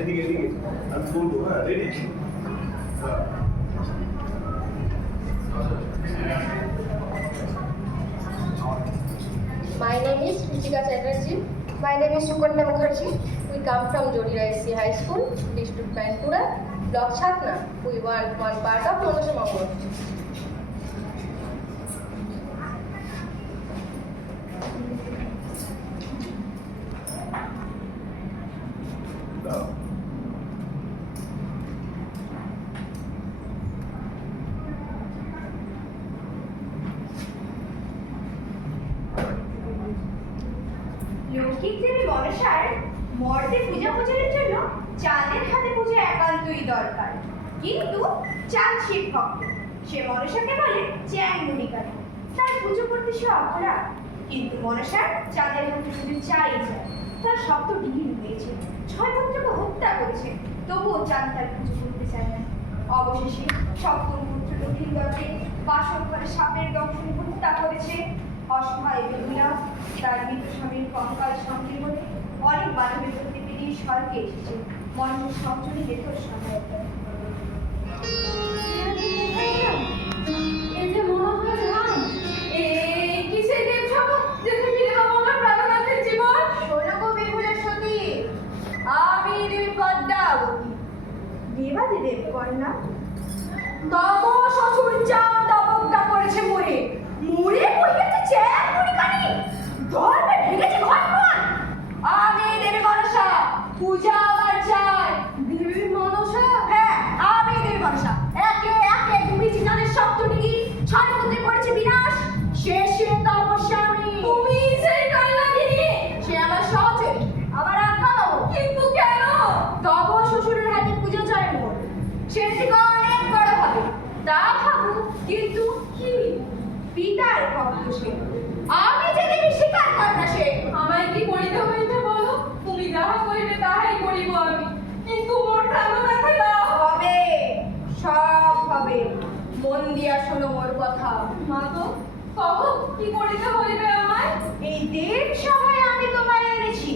এদিকে এদিকে আমি বলবো। হ্যাঁ, ready? My name is Ruchika Chatterjee. My name is Sukanya Mukherjee. We come from Jodhira SC High School, District Bankura, Block Chatna. We want one part of Monosha Mangor. লৌকিক দেবী মনসার মর্তে পূজা প্রচারের জন্য চাঁদের হাতে পূজা একান্তই দরকার। কিন্তু চাঁদ শিব ভক্ত, সে মনসাকে বলে চ্যাং মুনিকানি। তার পুজো করতে সে অপরাধ, কিন্তু মনসার চাঁদের হাতে শুধু চাই যায়। তার শব্দ ঢিল হয়েছে, 6 পুত্রকে হত্যা করেছে, তবুও চাঁদ তার পুজো করতে চায় না। অবশেষে সপ্তম পুত্র দক্ষিণ দরকে বাসন করে সাপের দংশনে হত্যা করেছে। অসহায় বেহুলা তার মৃত স্বামীর কঙ্কাল সঙ্গে বলে অনেক বাধবের প্রতি পেরিয়ে স্বর্গে এসেছে। মনসার সঞ্চরী বেতর সহায়তা। এই যে মনোহর ধাম, এই কিসের দেব সভা যেখানে ফিরে পাবো আমার প্রাণনাথের জীবন? শোনো গো বেহুলা সতী, আমি দেবী পদ্মাবতী, দেবাদি দেব কন্যা। তব শ্বশুর চাঁদ অবজ্ঞা করেছে মোরে, মোরে কইয়াছে চ্যাং মুনিকানি, ধর্মে ভেঙেছে ঘটমন। আমি দেবী মনসা, পূজা আমার চাই। দেবী মনসা? হ্যাঁ, আমি দেবী মনসা। একে একে ডুবিছি জলের সপ্তদিকে, 6 পুত্রে করেছে বিনাশ, শেষে তপস্যা আমি। তুমি সেই কালনাগিনী? সে আমার সহচরী, আমার আজ্ঞা। কিন্তু কেন? তব শ্বশুরের হাতে পুজো চাই মোর, সে থেকে অনেক বড় হবে তা ভাবু। কিন্তু কি পিতার ভক্ত সে, আমি যে দেবী স্বীকার কর না সে। আমায় কি করিতে হইবে বলো? তুমি যাহা করিবে তাহাই করিব আমি, কিন্তু মোর প্রাণনাথে দাও। হবে, সব হবে, মন দিয়া শোনো মোর কথা। মা তো কহ কি করিতে হইবে আমায়? এই দেব সভায় আমি তোমায় এনেছি,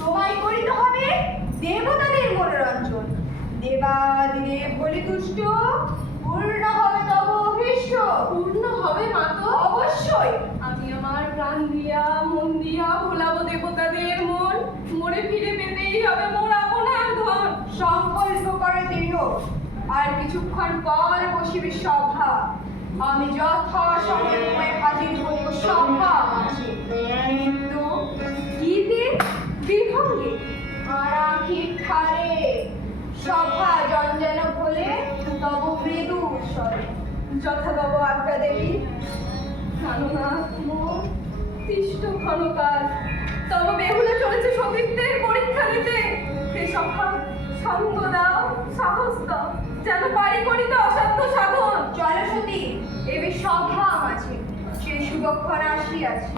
তোমায় করিতে হবে দেবতাদের মনোরঞ্জন। দেবাদিদেব বলি তুষ্ট, পূর্ণ হবে তব অভীষ্ট। পূর্ণ হবে মা তো? অবশ্যই। আমি আমার প্রাণ দিয়া মন দিয়া ভোলাবো দেবতাদের মন, মরে ফিরে পেতেই হবে মোর আপনার ধন। সংকল্প করে দৃঢ়, আর কিছুক্ষণ পর বসিবে সভা। আমি যথা সময়ে হাজির হইব সভা আছে। কিন্তু গীতে বিভঙ্গে আর আঁখি ঠারে, সভা জঞ্জাল হলে তব মৃদু স্বরে। যথা তব আজ্ঞা দেবী। প্রাণনাথ মোর তিষ্ট ক্ষণকাল, তব বেহুলা চলেছে সতীত্বের পরীক্ষা দিতে। সে সভা সঙ্গ দাও, সাহস দাও, যেন পারি করিতে অসাধ্য সাধন। জলসতী, এবে সভা আছে, সেই শুভক্ষণ আসিয়াছে।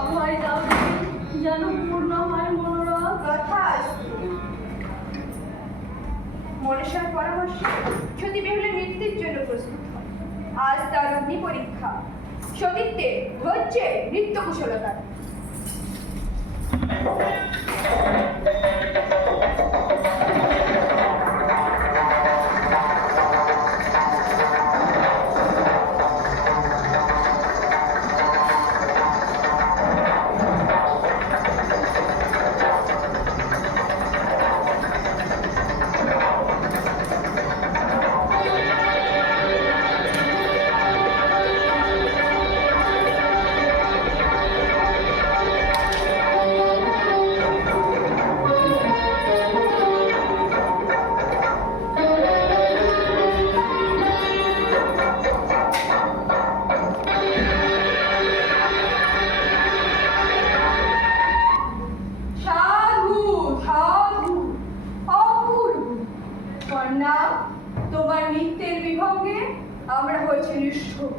অভয় দাও তুমি, যেন পূর্ণ হয় মনোরথ। তথাস্তু। মনসার পরামর্শে সতী বেহুলা নৃত্যের জন্য প্রস্তুত হয়। আজ তার অগ্নি পরীক্ষা, সতীত্বে ধৈর্যে নৃত্য কুশলতা। তোমার নৃত্যের বিভঙ্গে আমরা হয়েছি নিষ্ঠুর।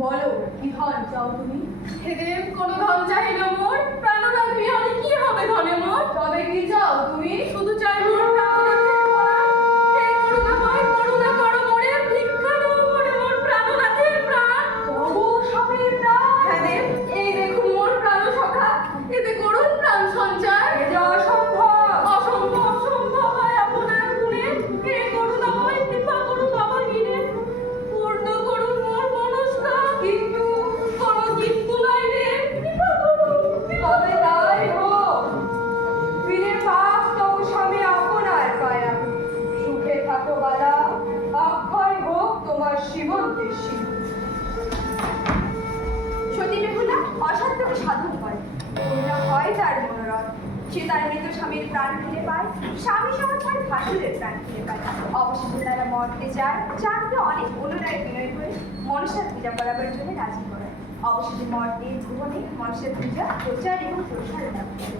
বলো কি ধন চাও তুমি? হে দেব, কোন ধন চাই না মোর, প্রাণনাথ বিহারী কি হবে ধনে মোর? তবে কি চাও তুমি? শুধু চাই মোর প্রাণনাথের প্রাণ। হে করুণাময়, করুণা করো মোরে, ভিক্ষা দাও মোরে মোর প্রাণনাথের প্রাণ। তবু সবের প্রাণ। হ্যাঁ দেব, এই দেখুন মোর প্রাণ সখা, এতে করুণ প্রাণ সঞ্চার। এ যে অসম্ভব। অসম্ভব সম্ভব হয় উদ্দেশ্যে। সতী বেহুলা অসাধ্যকে সাধন করে, পূর্ণা হয় তার মনোরথ। সে তার মৃত স্বামীর প্রাণ ফিরে পায়, স্বামী সহ তার ভাসুরের প্রাণ ফিরে পায়। অবশেষে তারা মর্তে যায়, চাঁদকে অনেক অনুনয় বিনয় করে মনসার পূজা করাবার জন্য রাজি করায়। অবশেষে মর্তে ভুবনে মনসার পূজা প্রচার এবং প্রসার লাভ করে।